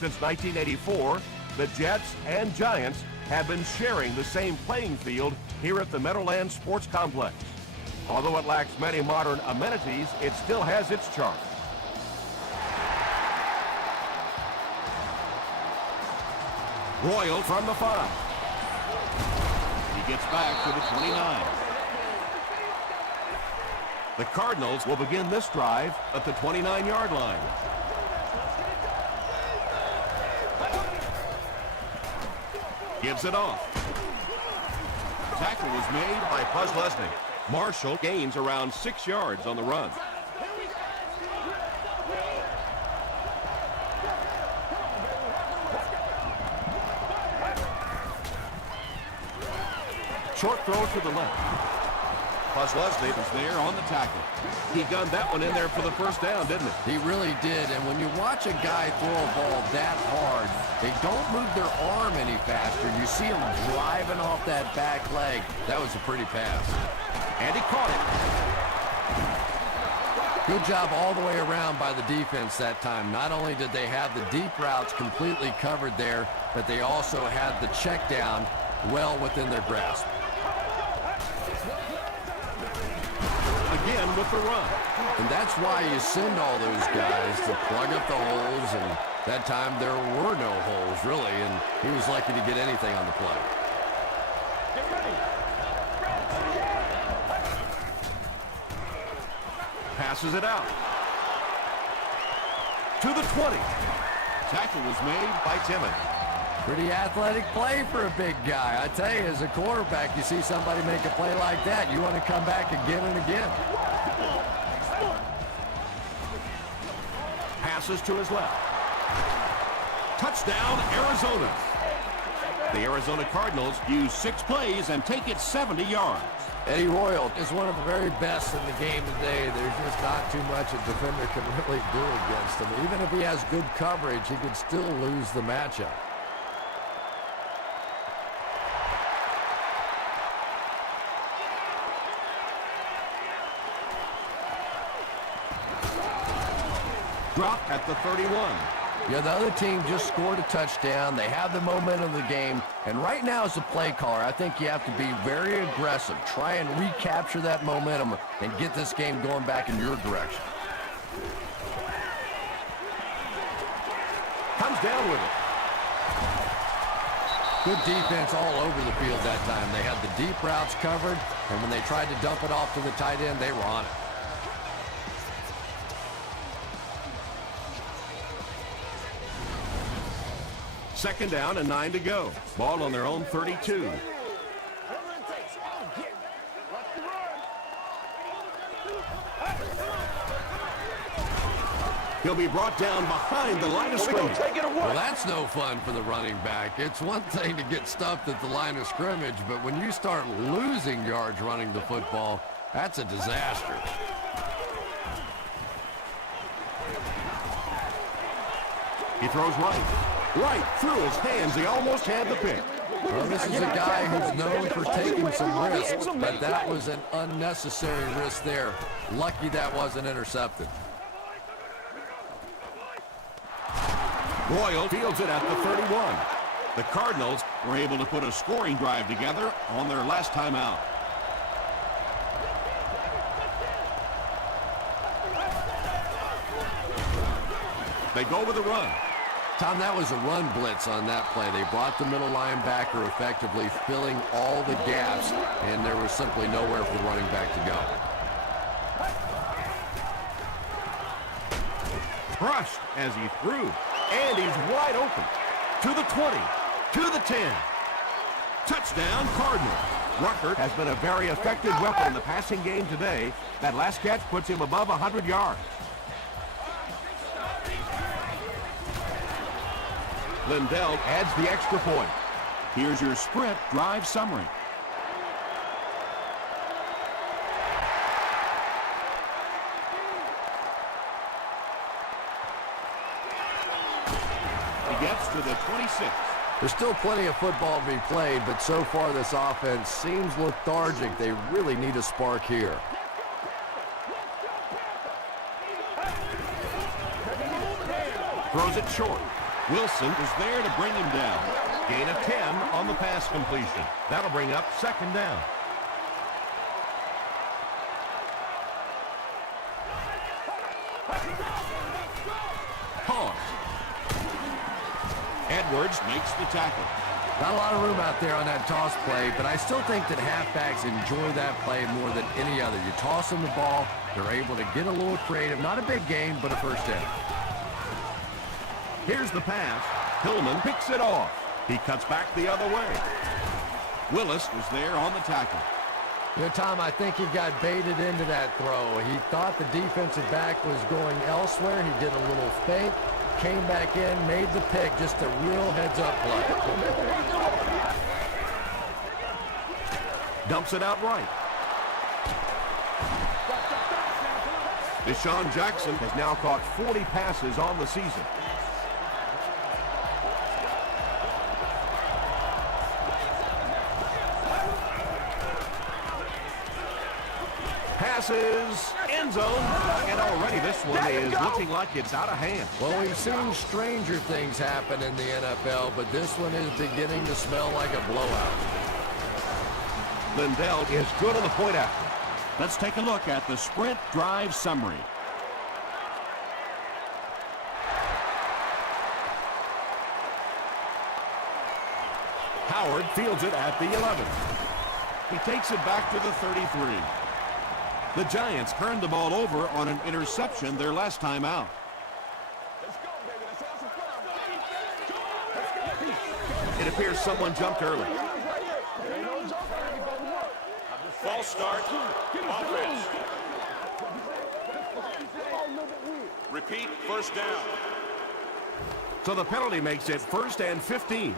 Since 1984, the Jets and Giants have been sharing the same playing field here at the Meadowlands Sports Complex. Although it lacks many modern amenities, it still has its charm. Royal from the 5. He gets back to the 29. The Cardinals will begin this drive at the 29-yard line. Gives it off. Tackle was made by Buzz Leslie. Marshall gains around 6 yards on the run. Short throw to the left. Buzz Leslie was there on the tackle. He gunned that one in there for the first down, didn't he? He really did, and when you watch a guy throw a ball that hard, they don't move their arm any faster. You see him driving off that back leg. That was a pretty pass. And he caught it. Good job all the way around by the defense that time. Not only did they have the deep routes completely covered there, but they also had the check down well within their grasp. Again with the run. And that's why you send all those guys to plug up the holes, and that time there were no holes really, and he was lucky to get anything on the play. Passes it out. To the 20. Tackle was made by Timmons. Pretty athletic play for a big guy. I tell you, as a quarterback, you see somebody make a play like that, you want to come back again and again. Passes to his left. Touchdown, Arizona. The Arizona Cardinals use 6 plays and take it 70 yards. Eddie Royal is one of the very best in the game today. There's just not too much a defender can really do against him. Even if he has good coverage, he could still lose the matchup. Drop at the 31. Yeah, the other team just scored a touchdown. They have the momentum of the game. And right now as a play caller, I think you have to be very aggressive. Try and recapture that momentum and get this game going back in your direction. Comes down with it. Good defense all over the field that time. They had the deep routes covered, and when they tried to dump it off to the tight end, they were on it. Second down and 9 to go. Ball on their own 32. He'll be brought down behind the line of scrimmage. Well, that's no fun for the running back. It's one thing to get stuffed at the line of scrimmage, but when you start losing yards running the football, that's a disaster. He throws right through his hands. He almost had the pick. Well, this is a guy who's known for taking some risks, but that was an unnecessary risk there. Lucky that wasn't intercepted. Royal fields it at the 31. The Cardinals were able to put a scoring drive together on their last time out. They go with a run. Tom, that was a run blitz on that play. They brought the middle linebacker effectively filling all the gaps, and there was simply nowhere for the running back to go. Crushed as he threw, and he's wide open. To the 20, to the 10. Touchdown, Cardinals. Ruckert has been a very effective weapon in the passing game today. That last catch puts him above 100 yards. Lindell adds the extra point. Here's your sprint drive summary. He gets to the 26. There's still plenty of football to be played, but so far this offense seems lethargic. They really need a spark here. Throws it short. Wilson is there to bring him down. Gain of 10 on the pass completion. That'll bring up second down. Pause. Edwards makes the tackle. Not a lot of room out there on that toss play, but I still think that halfbacks enjoy that play more than any other. You toss them the ball, they're able to get a little creative. Not a big gain, but a first down. Here's the pass. Hillman picks it off. He cuts back the other way. Willis was there on the tackle. You know, Tom, I think he got baited into that throw. He thought the defensive back was going elsewhere. He did a little fake, came back in, made the pick. Just a real heads-up play. Dumps it out right. Deshaun Jackson has now caught 40 passes on the season. Passes, end zone, and already this one is looking like it's out of hand. Well, we've seen stranger things happen in the NFL, but this one is beginning to smell like a blowout. Lindell is good on the point after. Let's take a look at the sprint drive summary. Howard fields it at the 11. He takes it back to the 33. The Giants turned the ball over on an interception their last time out. It appears someone jumped early. False start. Offense. Repeat, first down. So the penalty makes it 1st and 15.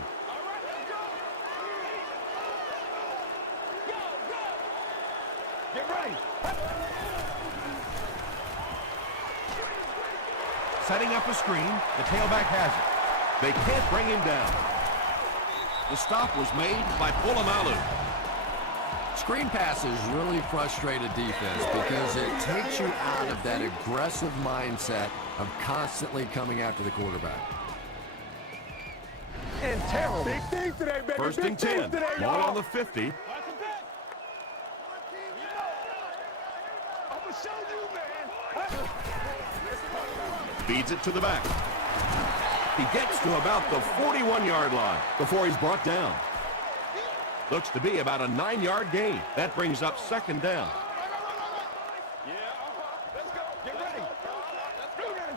Get ready. Setting up a screen, the tailback has it. They can't bring him down. The stop was made by Polamalu. Screen passes really frustrate a defense because it takes you out of that aggressive mindset of constantly coming after the quarterback. And terrible. Big things today, baby. 1st and 10. Ball on the 50. I'm gonna show you, man. Feeds it to the back. He gets to about the 41-yard line before he's brought down. Looks to be about a 9-yard gain. That brings up second down. Let's go. Get ready. Let's do this.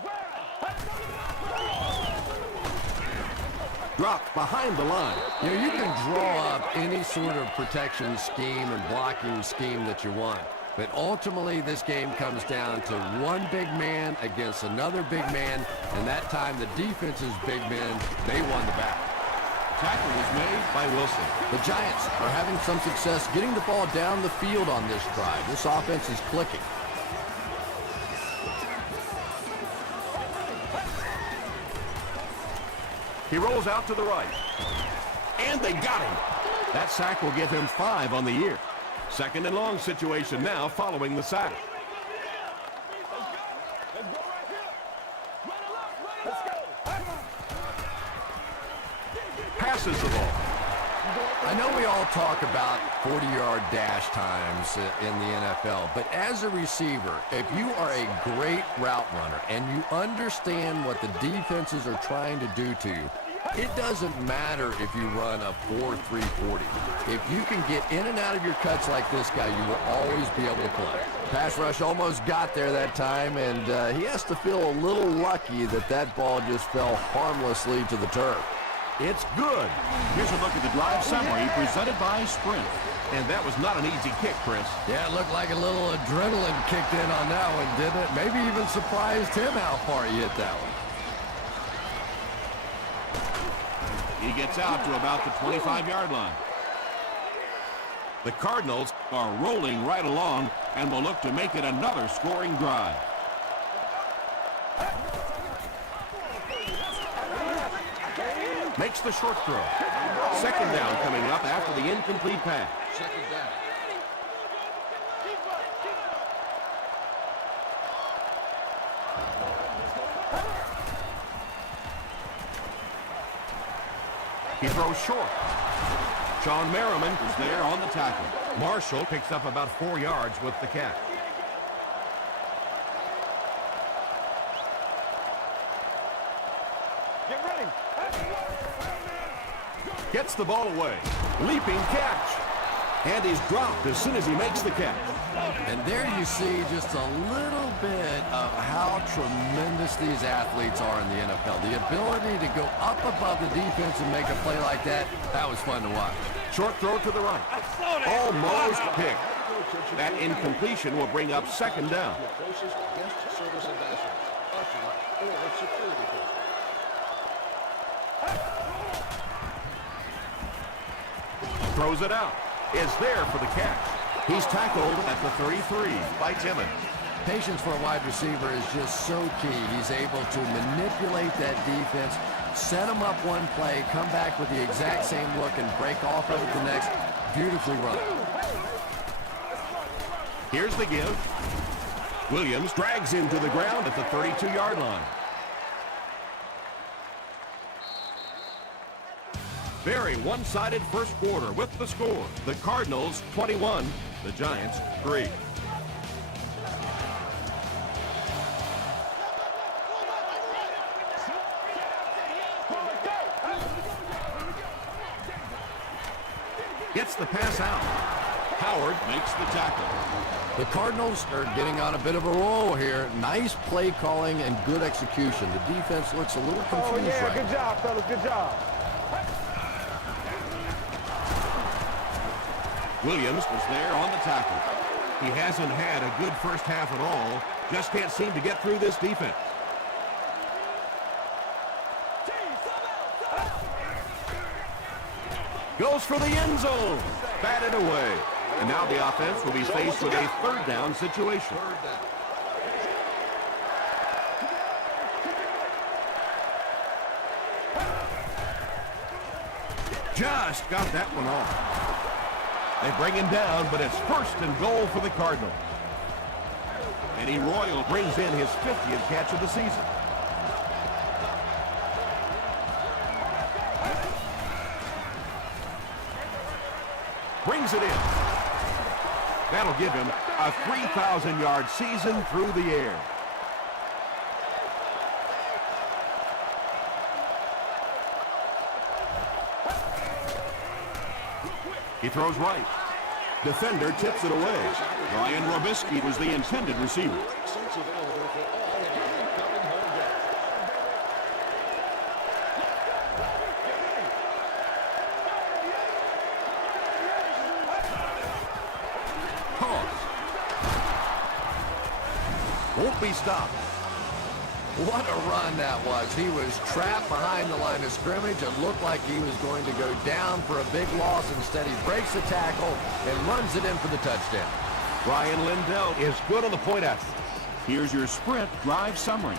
Dropped behind the line. You know, you can draw up any sort of protection scheme and blocking scheme that you want. But ultimately, this game comes down to one big man against another big man, and that time the defense's big men, they won the battle. Tackle was made by Wilson. The Giants are having some success getting the ball down the field on this drive. This offense is clicking. He rolls out to the right. And they got him. That sack will give him 5 on the year. 2nd and long situation now following the sack. Passes the ball. I know we all talk about 40-yard dash times in the NFL, but as a receiver, if you are a great route runner and you understand what the defenses are trying to do to you, it doesn't matter if you run a 4.340. If you can get in and out of your cuts like this guy, you will always be able to play. Pass rush almost got there that time, and he has to feel a little lucky that that ball just fell harmlessly to the turf. It's good. Here's a look at the drive summary presented by Sprint. And that was not an easy kick, Chris. Yeah, it looked like a little adrenaline kicked in on that one, didn't it? Maybe even surprised him how far he hit that one. He gets out to about the 25-yard line. The Cardinals are rolling right along and will look to make it another scoring drive. Makes the short throw. 2nd down coming up after the incomplete pass. Second down. He throws short. Sean Merriman is there on the tackle. Marshall picks up about 4 yards with the catch. Get ready. Gets the ball away. Leaping catch. And he's dropped as soon as he makes the catch. And there you see just a little bit of how tremendous these athletes are in the NFL. The ability to go up above the defense and make a play like that, that was fun to watch. Short throw to the right. Almost picked. That incompletion will bring up second down. Throws it out. Is there for the catch. He's tackled at the 33 by Timmons. Patience for a wide receiver is just so key. He's able to manipulate that defense, set them up one play, come back with the exact same look, and break off of it the next. Beautifully run. Here's the give. Williams drags him to the ground at the 32-yard line. Very one-sided first quarter with the score. The Cardinals 21, the Giants 3. Gets the pass out. Howard makes the tackle. The Cardinals are getting on a bit of a roll here. Nice play calling and good execution. The defense looks a little confused Oh, yeah, right good now. job, fellas, good job. Williams was there on the tackle. He hasn't had a good first half at all. Just can't seem to get through this defense. Goes for the end zone. Batted away. And now the offense will be faced with a third down situation. Just got that one off. They bring him down, but it's first and goal for the Cardinals. Eddie Royal brings in his 50th catch of the season. Brings it in. That'll give him a 3,000-yard season through the air. He throws right. Defender tips it away. Ryan Robisky was the intended receiver. Won't be stopped. What a run that was. He was trapped behind the line of scrimmage. It looked like he was going to go down for a big loss. Instead, he breaks the tackle and runs it in for the touchdown. Ryan Lindell is good on the point after. Here's your sprint drive summary.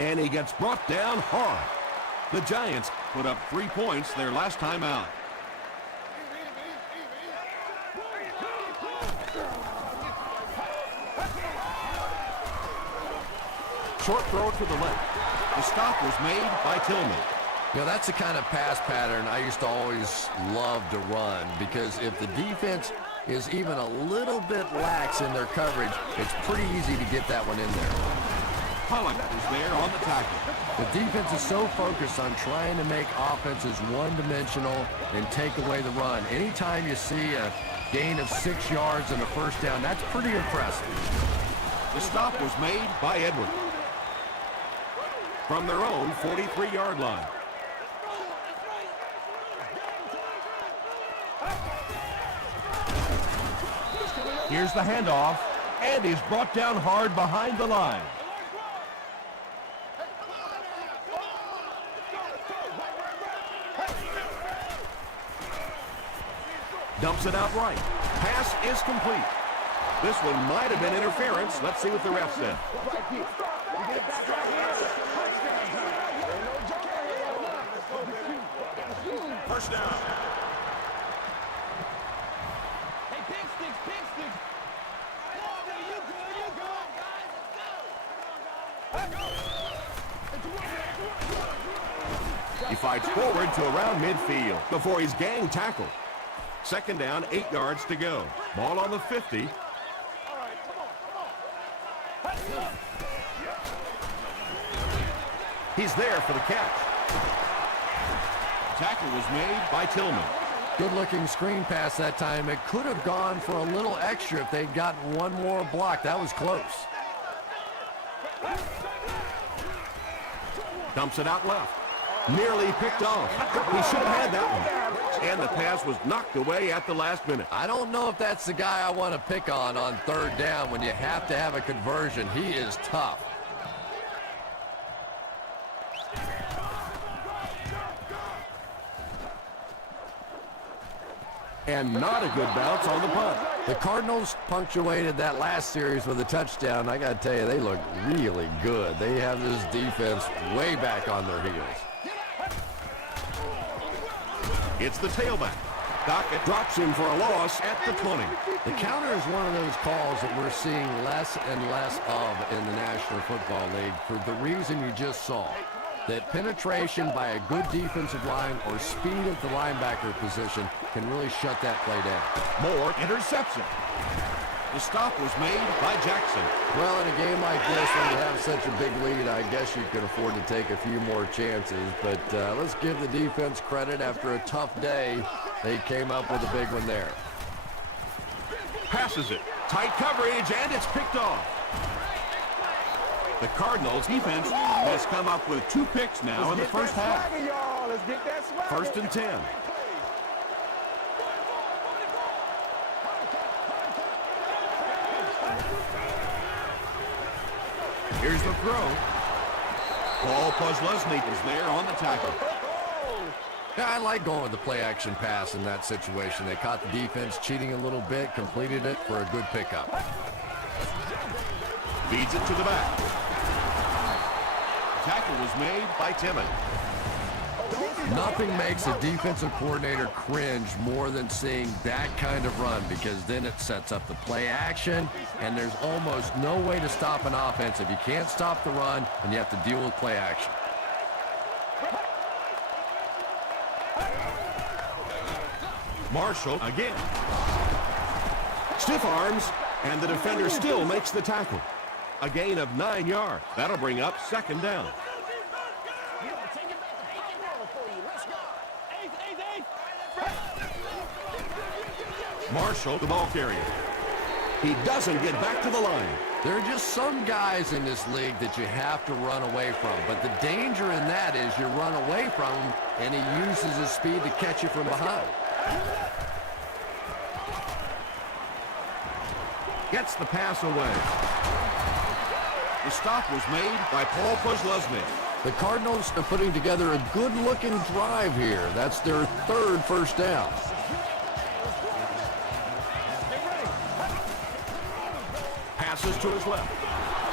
And he gets brought down hard. The Giants Put up 3 points their last time out. short throw to the left. The stop was made by Tillman. You know, that's the kind of pass pattern I used to always love to run, because if the defense is even a little bit lax in their coverage, it's pretty easy to get that one in there. Pollock is there on the tackle. The defense is so focused on trying to make offenses one-dimensional and take away the run. Anytime you see a gain of 6 yards and a first down, that's pretty impressive. The stop was made By Edwards. From their own 43-yard line. Here's the handoff, and he's brought down hard behind the line. Dumps it out right. Pass is complete. This one might have been interference. Let's see what the ref said. first down. Hey, pick sticks, pick sticks. fights forward to around midfield before he's gang tackled. Second down, 8 yards to go. Ball on the 50. He's there for the catch. Tackle was made by Tillman. Good-looking screen pass that time. It could have gone for a little extra if they'd gotten one more block. That was close. Dumps it out left. Nearly picked off. He should have had that one. And the pass was knocked away at the last minute. I don't know if that's the guy I want to pick on third down when you have to have a conversion. He is tough. And not a good bounce on the punt. The Cardinals punctuated that last series with a touchdown. I got to tell you, they look really good. They have this defense way back on their heels. It's the tailback. Dockett drops him for a loss at the 20. The counter is one of those calls that we're seeing less and less of in the National Football League for the reason you just saw. That penetration by a good defensive line or speed at the linebacker position can really shut that play down. More interception. The stop was made by Jackson. Well, in a game like this, when you have such a big lead, I guess you can afford to take a few more chances. But let's give the defense credit. After a tough day, they came up with a big one there. Passes it. Tight coverage, and it's picked off. The Cardinals defense has come up with 2 picks now in the first half. First and 10. Here's the throw. Paul Posluszny is there on the tackle. Yeah, I like going with the play-action pass in that situation. They caught the defense cheating a little bit, completed it for a good pickup. Feeds it to the back. Tackle was made by Tillman. Nothing makes a defensive coordinator cringe more than seeing that kind of run, because then it sets up the play action, and there's almost no way to stop an offense if you can't stop the run and you have to deal with play action. Marshall again. Stiff arms, and the defender still makes the tackle. A gain of 9 yards. That'll bring up second down. Marshall, the ball carrier. He doesn't get back to the line. There are just some guys in this league that you have to run away from, but the danger in that is you run away from him, and he uses his speed to catch you from behind. Gets the pass away. The stop was made by Paul Posluszny. The Cardinals are putting together a good-looking drive here. That's their third first down. Passes to his left.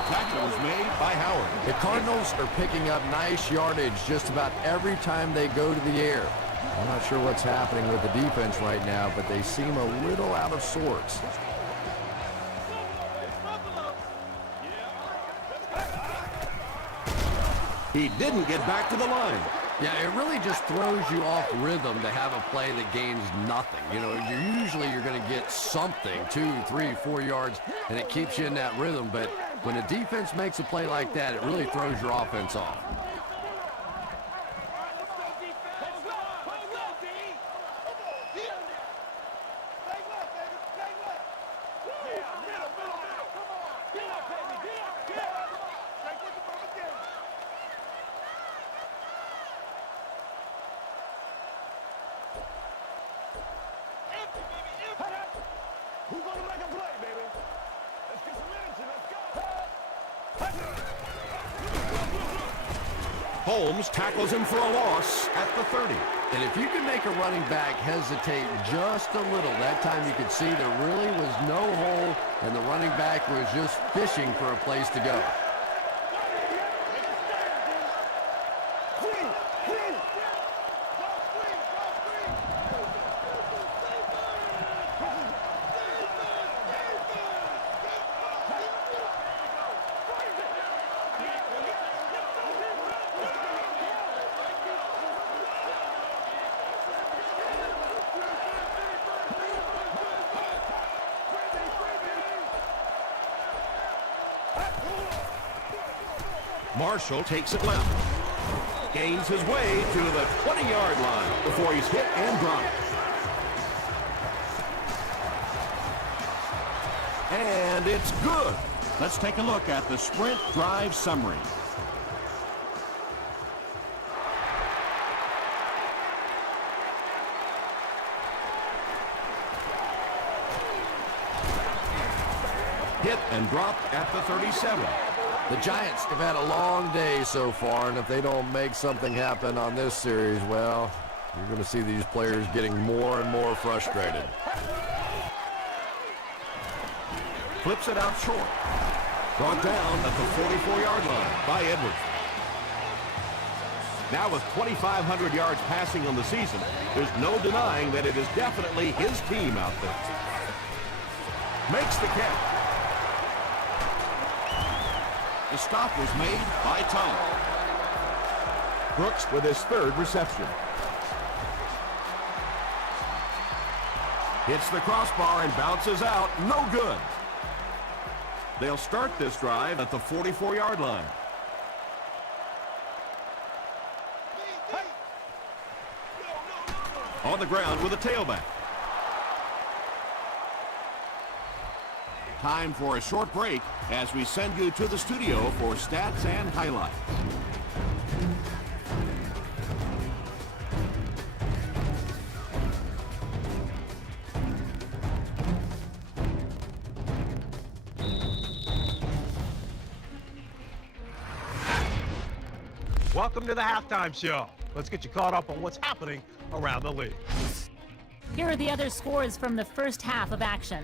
Tackle was made by Howard. The Cardinals are picking up nice yardage just about every time they go to the air. I'm not sure what's happening with the defense right now, but they seem a little out of sorts. He didn't get back to the line. Yeah, it really just throws you off rhythm to have a play that gains nothing. You know, you're going to get something, 2, 3, 4 yards, and it keeps you in that rhythm. But when a defense makes a play like that, it really throws your offense off. Holmes tackles him for a loss at the 30. And if you can make a running back hesitate just a little, that time you could see there really was no hole, and the running back was just fishing for a place to go. Marshall takes it left. Gains his way to the 20-yard line before he's hit and dropped. And it's good. Let's take a look at the sprint drive summary. Hit and dropped at the 37. The Giants have had a long day so far, and if they don't make something happen on this series, well, you're going to see these players getting more and more frustrated. Flips it out short. Brought down at the 44-yard line by Edwards. Now with 2,500 yards passing on the season, there's no denying that it is definitely his team out there. Makes the catch. The stop was made by Tom. Brooks with his third reception. Hits the crossbar and bounces out. No good. They'll start this drive at the 44-yard line. On the ground with a tailback. Time for a short break as we send you to the studio for stats and highlights. Welcome to the halftime show. Let's get you caught up on what's happening around the league. Here are the other scores from the first half of action.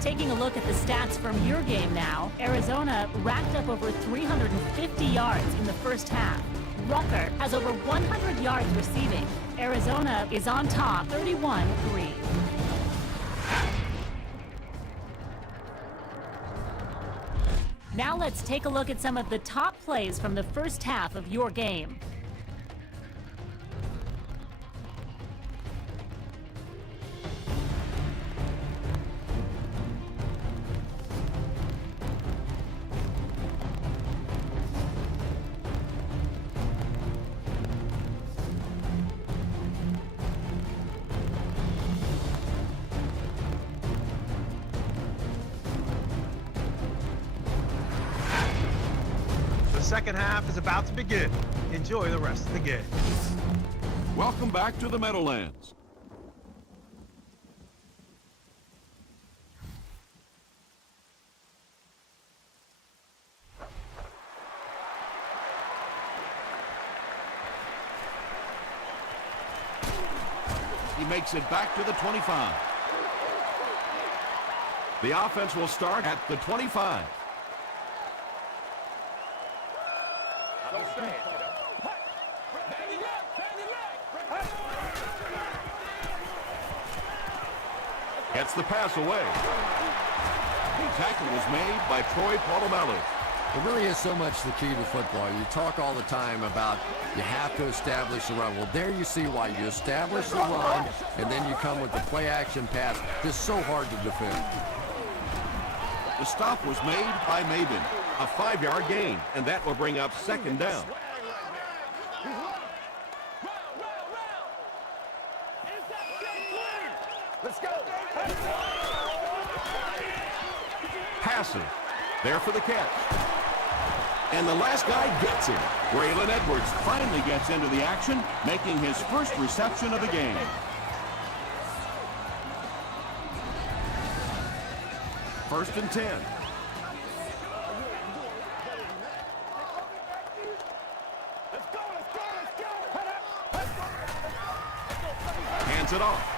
Taking a look at the stats from your game now, Arizona racked up over 350 yards in the first half. Rucker has over 100 yards receiving. Arizona is on top, 31-3. Now let's take a look at some of the top plays from the first half of your game. The second half is about to begin. Enjoy the rest of the game. Welcome back to the Meadowlands. He makes it back to the 25. The offense will start at the 25. Gets the pass away. The tackle was made by Troy Polamalu. It really is so much the key to football. You talk all the time about you have to establish the run. Well, there you see why. You establish the run, and then you come with the play-action pass. Just so hard to defend. The stop was made by Maben. A 5-yard gain, and that will bring up second down. Let's go. Passing. There for the catch. And the last guy gets him. Braylon Edwards finally gets into the action, making his first reception of the game. First and 10. Hands it off.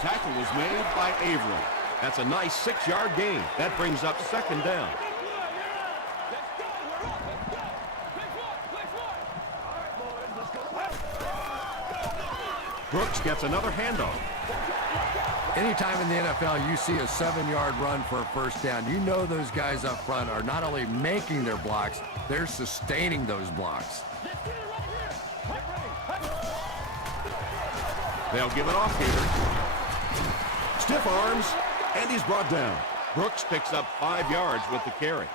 Tackle was made by Averill. That's a nice 6-yard gain. That brings up second down. Brooks gets another handoff. Anytime in the NFL you see a 7-yard run for a first down, you know those guys up front are not only making their blocks, they're sustaining those blocks. They'll give it off here. Stiff arms, and he's brought down. Brooks picks up 5 yards with the carry.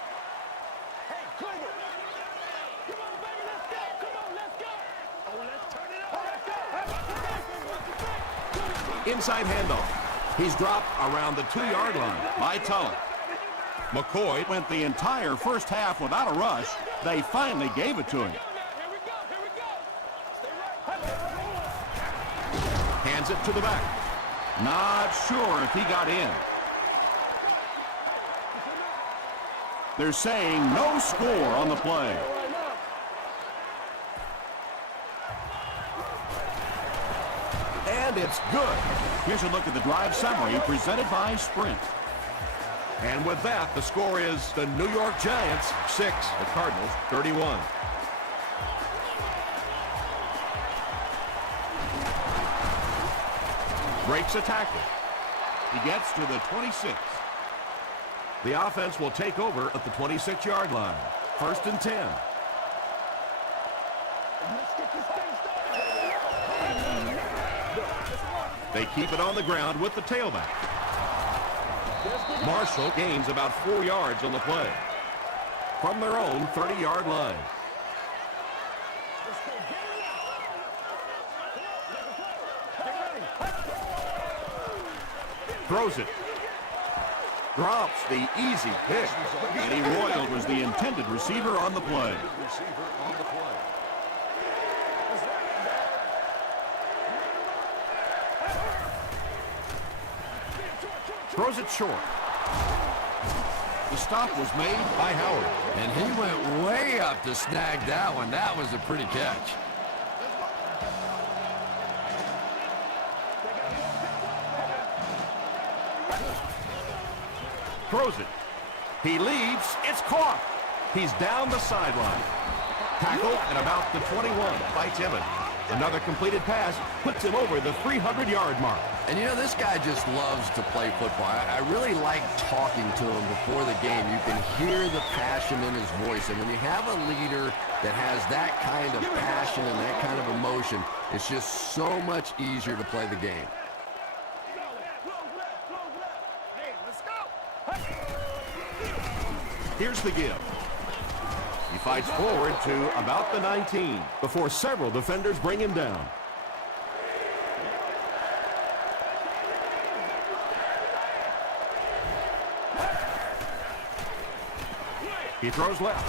Inside handoff. He's dropped around the 2-yard line by Tulloch. McCoy went the entire first half without a rush. They finally gave it to him. Hands it to the back. Not sure if he got in. They're saying no score on the play. And it's good. Here's a look at the drive summary presented by Sprint. And with that, the score is the New York Giants 6, the Cardinals 31. Breaks a tackle. He gets to the 26. The offense will take over at the 26-yard line. 1st and 10. They keep it on the ground with the tailback. Marshall gains about 4 yards on the play. From their own 30-yard line. Throws it. Drops the easy pick. Eddie Royal was the intended receiver on the play. Throws it short. The stop was made by Howard. And he went way up to snag that one. That was a pretty catch. Throws it. He leaves. It's caught. He's down the sideline. Tackled at about the 21 by Timmons. Another completed pass puts him over the 300-yard mark. And you know, this guy just loves to play football. I really like talking to him before the game. You can hear the passion in his voice. And when you have a leader that has that kind of passion and that kind of emotion, it's just so much easier to play the game. Here's the give. He fights forward to about the 19 before several defenders bring him down. He throws left.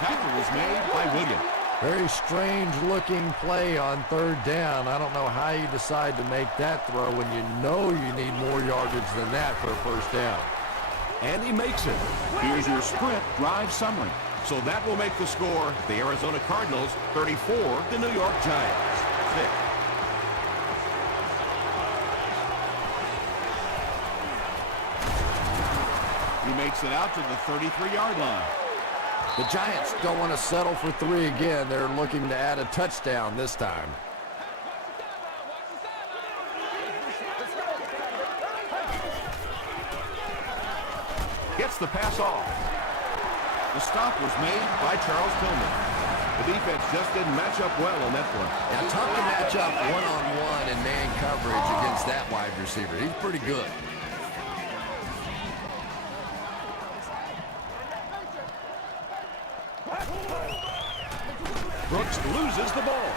Tackle was made by Williams. Very strange looking play on 3rd down. I don't know how you decide to make that throw when you know you need more yardage than that for a 1st down. And he makes it. Here's your Sprint drive summary. So that will make the score the Arizona Cardinals 34, the New York Giants 6. He makes it out to the 33-yard line. The Giants don't want to settle for 3 again. They're looking to add a touchdown this time. Gets the pass off. The stop was made by Charles Tillman. The defense just didn't match up well on that one. Now, tough to match up one-on-one in man coverage against that wide receiver. He's pretty good. Brooks loses the ball.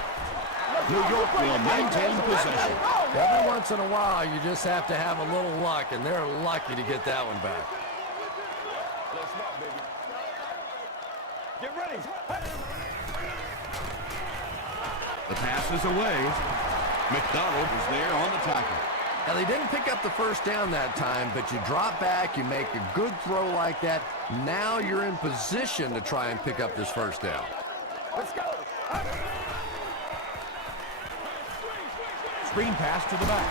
New York will maintain possession. Every once in a while, you just have to have a little luck, and they're lucky to get that one back. Get ready. The pass is away. McDonald was there on the tackle. Now, they didn't pick up the 1st down that time, but you drop back, you make a good throw like that. Now you're in position to try and pick up this 1st down. Let's go. Screen pass to the back.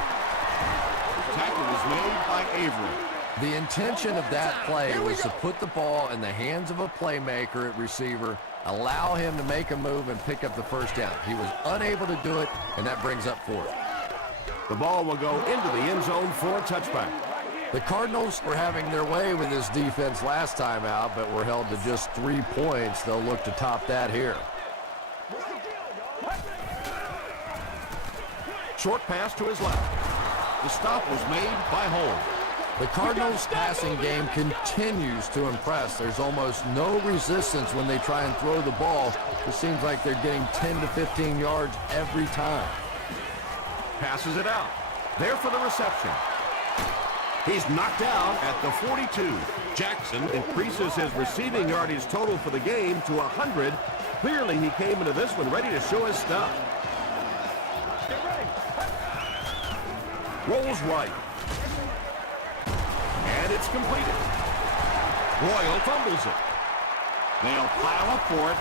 Tackle was made by Avery. The intention of that play was to put the ball in the hands of a playmaker at receiver, allow him to make a move and pick up the 1st down. He was unable to do it, and that brings up 4th. The ball will go into the end zone for a touchback. The Cardinals were having their way with this defense last time out, but were held to just 3 points. They'll look to top that here. Short pass to his left. The stop was made by Holmes. The Cardinals' passing game continues to impress. There's almost no resistance when they try and throw the ball. It seems like they're getting 10 to 15 yards every time. Passes it out. There for the reception. He's knocked out at the 42. Jackson increases his receiving yardage total for the game to 100. Clearly, he came into this one ready to show his stuff. Rolls right. And it's completed. Royal fumbles it. They'll pile up for it.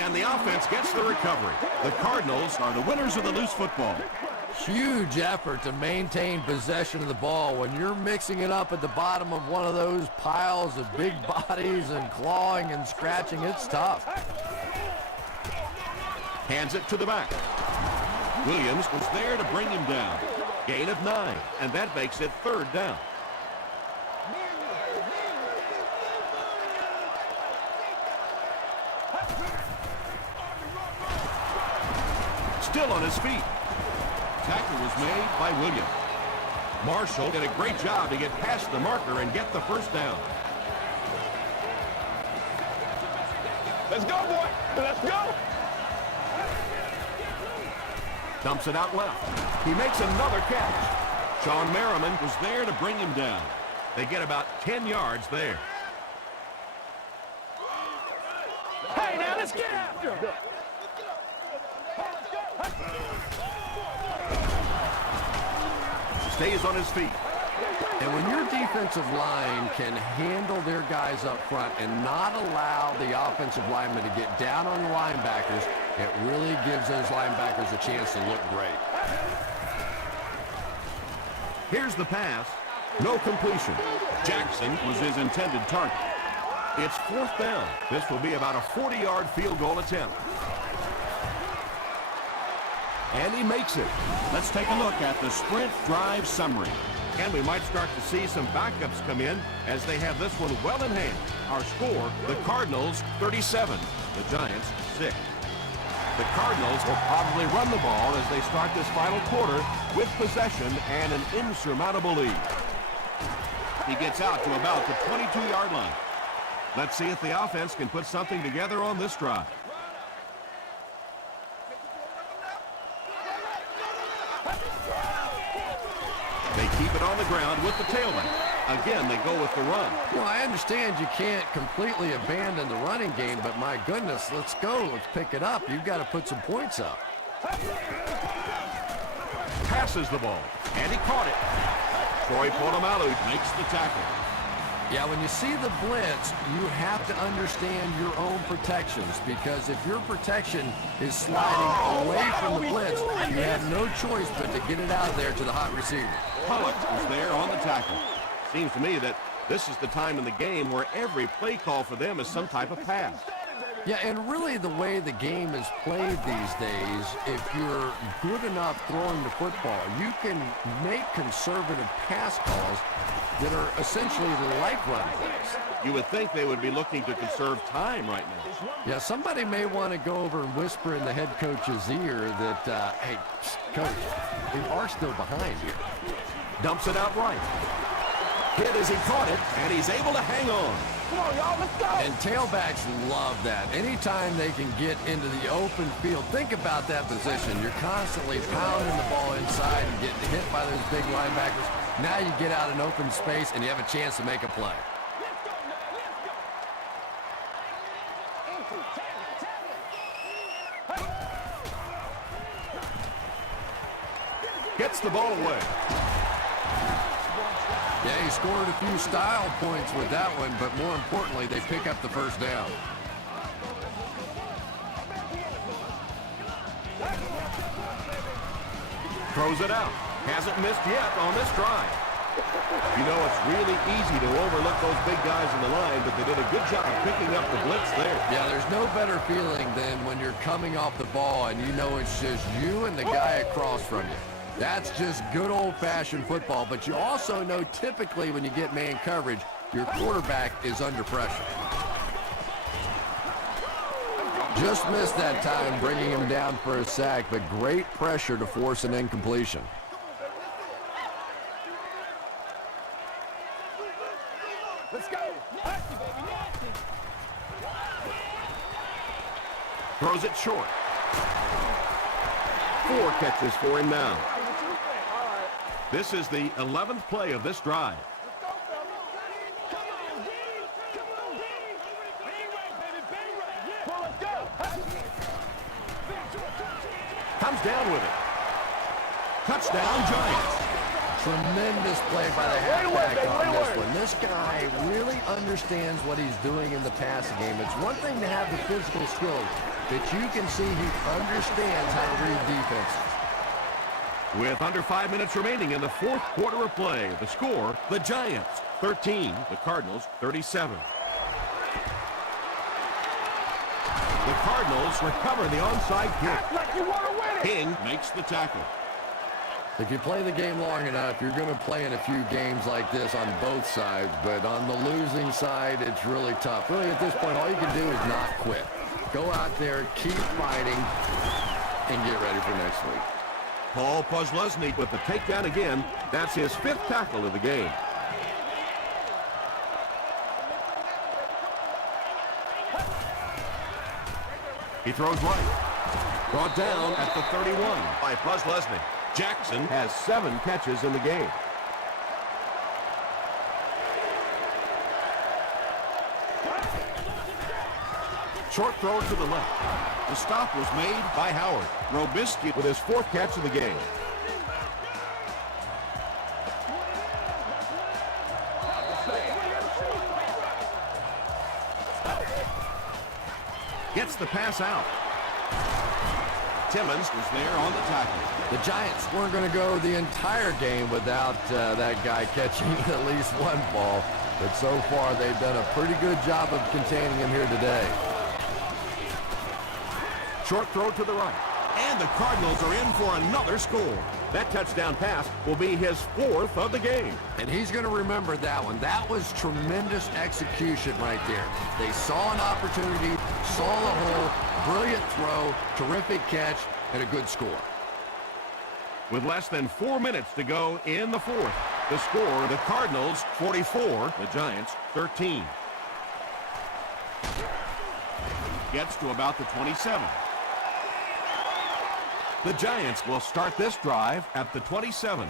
And the offense gets the recovery. The Cardinals Are the winners of the loose football. Huge effort to maintain possession of the ball. When you're mixing it up at the bottom of one of those piles of big bodies and clawing and scratching, it's tough. hands it to the back. Williams was there to bring him down. Gain of 9, and that makes it 3rd down. Still on his feet. Tackle was made by Williams. Marshall did a great job to get past the marker and get the 1st down. Let's go, boy. Let's go. Dumps it out left. He makes another catch. Sean Merriman was there to bring him down. They get about 10 yards there. Hey, now let's get after him. Stays on his feet. And when your defensive line can handle their guys up front and not allow the offensive linemen to get down on the linebackers, it really gives those linebackers a chance to look great. Here's the pass. No completion. Jackson was his intended target. It's 4th down. This will be about a 40-yard field goal attempt. And he makes it. Let's take a look at the sprint drive summary. And we might start to see some backups come in as they have this one well in hand. Our score, the Cardinals 37, the Giants 6. The Cardinals will probably run the ball as they start this final quarter with possession and an insurmountable lead. He gets out to about the 22-yard line. Let's see if the offense can put something together on this drive. They keep it on the ground with the tailback. Again, they go with the run. You know, I understand you can't completely abandon the running game, but my goodness, let's go. Let's pick it up. You've got to put some points up. Passes the ball, and he caught it. Troy Polamalu makes the tackle. Yeah, when you see the blitz, you have to understand your own protections, because if your protection is sliding away from the blitz, you have no choice but to get it out of there to the hot receiver. Pollock is there on the tackle. Seems to me that this is the time in the game where every play call for them is some type of pass. Yeah, and really the way the game is played these days, if you're good enough throwing the football, you can make conservative pass calls that are essentially like run plays. You would think they would be looking to conserve time right now. Yeah, somebody may want to go over and whisper in the head coach's ear that, hey, coach, we are still behind here. Dumps it out right. Hit as he caught it, and he's able to hang on. Come on, y'all. Let's go. And tailbacks love that. Anytime they can get into the open field, think about that position. You're constantly pounding the ball inside and getting hit by those big linebackers. Now you get out in open space, and you have a chance to make a play. Gets the ball away. Yeah, he scored a few style points with that one, but more importantly, they pick up the 1st down. Throws it out. Hasn't missed yet on this drive. You know, it's really easy to overlook those big guys in the line, but they did a good job picking up the blitz there. Yeah, there's no better feeling than when you're coming off the ball and you know it's just you and the guy across from you. That's just good old-fashioned football, but you also know typically when you get man coverage, your quarterback is under pressure. Just missed that time, bringing him down for a sack, but great pressure to force an incompletion. Let's go. Nasty, baby, nasty. Throws it short. 4 catches for him now. This is the 11th play of this drive. Comes down with it. Touchdown, Giants. Tremendous play by the halfback on this one. This guy really understands what he's doing in the passing game. It's one thing to have the physical skills, but you can see he understands how to read defense. With under 5 minutes remaining in the fourth quarter of play, the score, the Giants 13, the Cardinals 37. The Cardinals recover the onside kick. Like you want to win it. King makes the tackle. If you play the game long enough, you're going to play in a few games like this on both sides, but on the losing side, it's really tough. Really, at this point, all you can do is not quit. Go out there, keep fighting, and get ready for next week. Paul Posluszny with the takedown again. That's his 5th tackle of the game. He throws right. Brought down at the 31 by Posluszny. Jackson has 7 catches in the game. Short throw to the left. The stop was made by Howard. Robisky with his 4th catch of the game. Gets the pass out. Timmons was there on the tackle. The Giants weren't going to go the entire game without that guy catching at least one ball, but so far they've done a pretty good job of containing him here today. Short throw to the right. And the Cardinals are in for another score. That touchdown pass will be his 4th of the game. And he's going to remember that one. That was tremendous execution right there. They saw an opportunity, saw the hole, brilliant throw, terrific catch, and a good score. With less than 4 minutes to go in the 4th, the score, the Cardinals 44, the Giants 13. Gets to about the 27. The Giants will start this drive at the 27.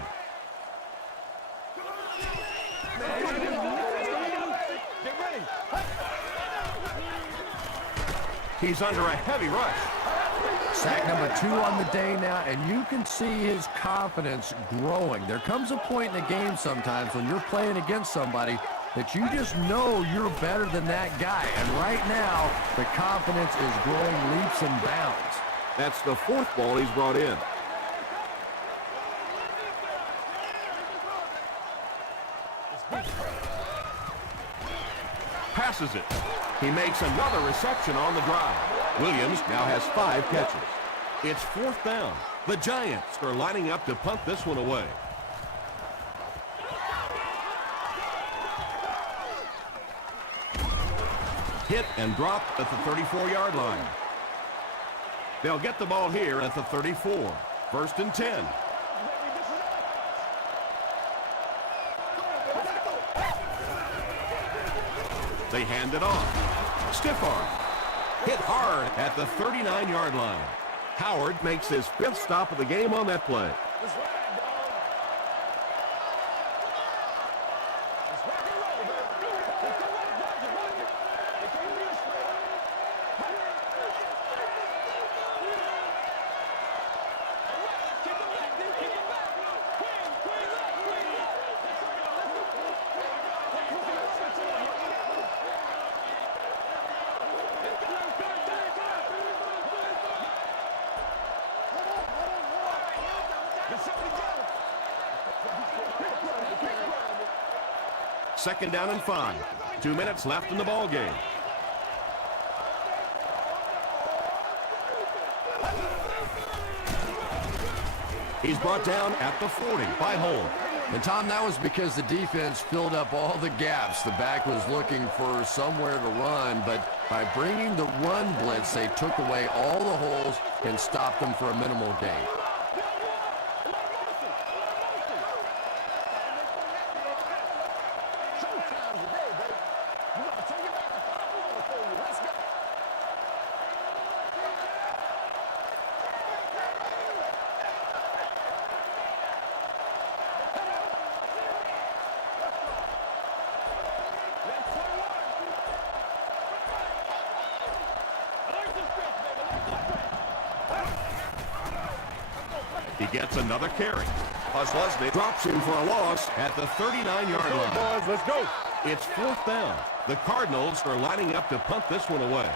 He's under a heavy rush. Sack number 2 on the day now, and you can see his confidence growing. There comes a point in the game sometimes when you're playing against somebody that you just know you're better than that guy. And right now, the confidence is growing leaps and bounds. That's the 4th ball he's brought in. Passes it. He makes another reception on the drive. Williams now has 5 catches. It's 4th down. The Giants are lining up to punt this one away. Hit and dropped at the 34-yard line. They'll get the ball here at the 34. 1st and 10. They hand it off. Stiff arm. Hit hard at the 39-yard line. Howard makes his 5th stop of the game on that play. Second down and 5. 2 minutes left in the ball game. He's brought down at the 40 by Holmes. And, Tom, that was because the defense filled up all the gaps. The back was looking for somewhere to run, but by bringing the run blitz, they took away all the holes and stopped them for a minimal gain. He gets another carry. Leslie drops him for a loss at the 39-yard line. Boys, let's go. It's 4th down. The Cardinals are lining up to punt this one away.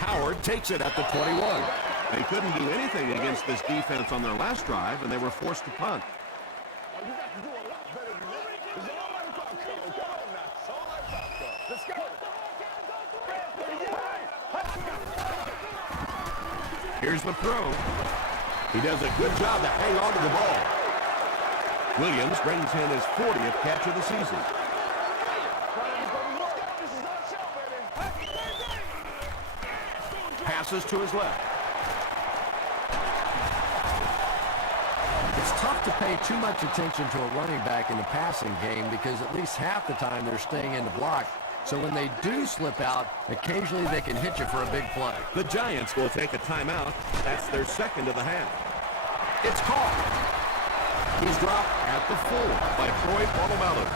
Howard takes it at the 21. They couldn't do anything against this defense on their last drive, and they were forced to punt. Here's the throw. He does a good job to hang on to the ball. Williams brings in his 40th catch of the season. Passes to his left. It's tough to pay too much attention to a running back in the passing game because at least half the time they're staying in the block. So when they do slip out, occasionally they can hit you for a big play. The Giants will take a timeout. That's their second of the half. It's caught. He's dropped at the 4 by Troy Polamalu.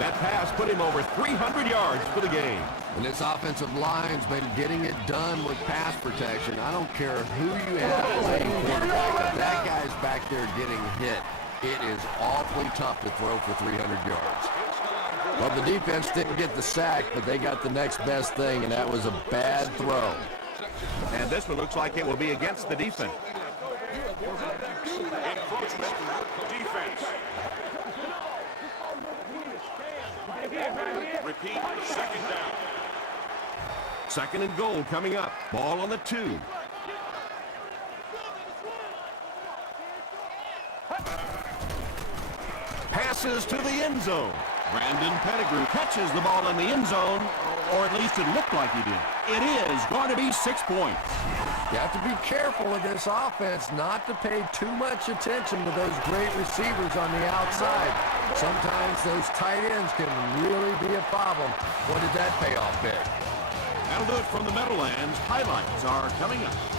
That pass put him over 300 yards for the game. And this offensive line's been getting it done with pass protection. I don't care who you have playing quarterback. If that guy's back there getting hit, it is awfully tough to throw for 300 yards. Well, the defense didn't get the sack, but they got the next best thing, and that was a bad throw. And this one looks like it will be against the defense. Defense. Repeat, second down. Second and goal coming up. Ball on the 2. Passes to the end zone. Brandon Pettigrew catches the ball in the end zone, or at least it looked like he did. It is going to be 6 points. You have to be careful with this offense not to pay too much attention to those great receivers on the outside. Sometimes those tight ends can really be a problem. What did that payoff be? That'll do it from the Meadowlands. Highlights are coming up.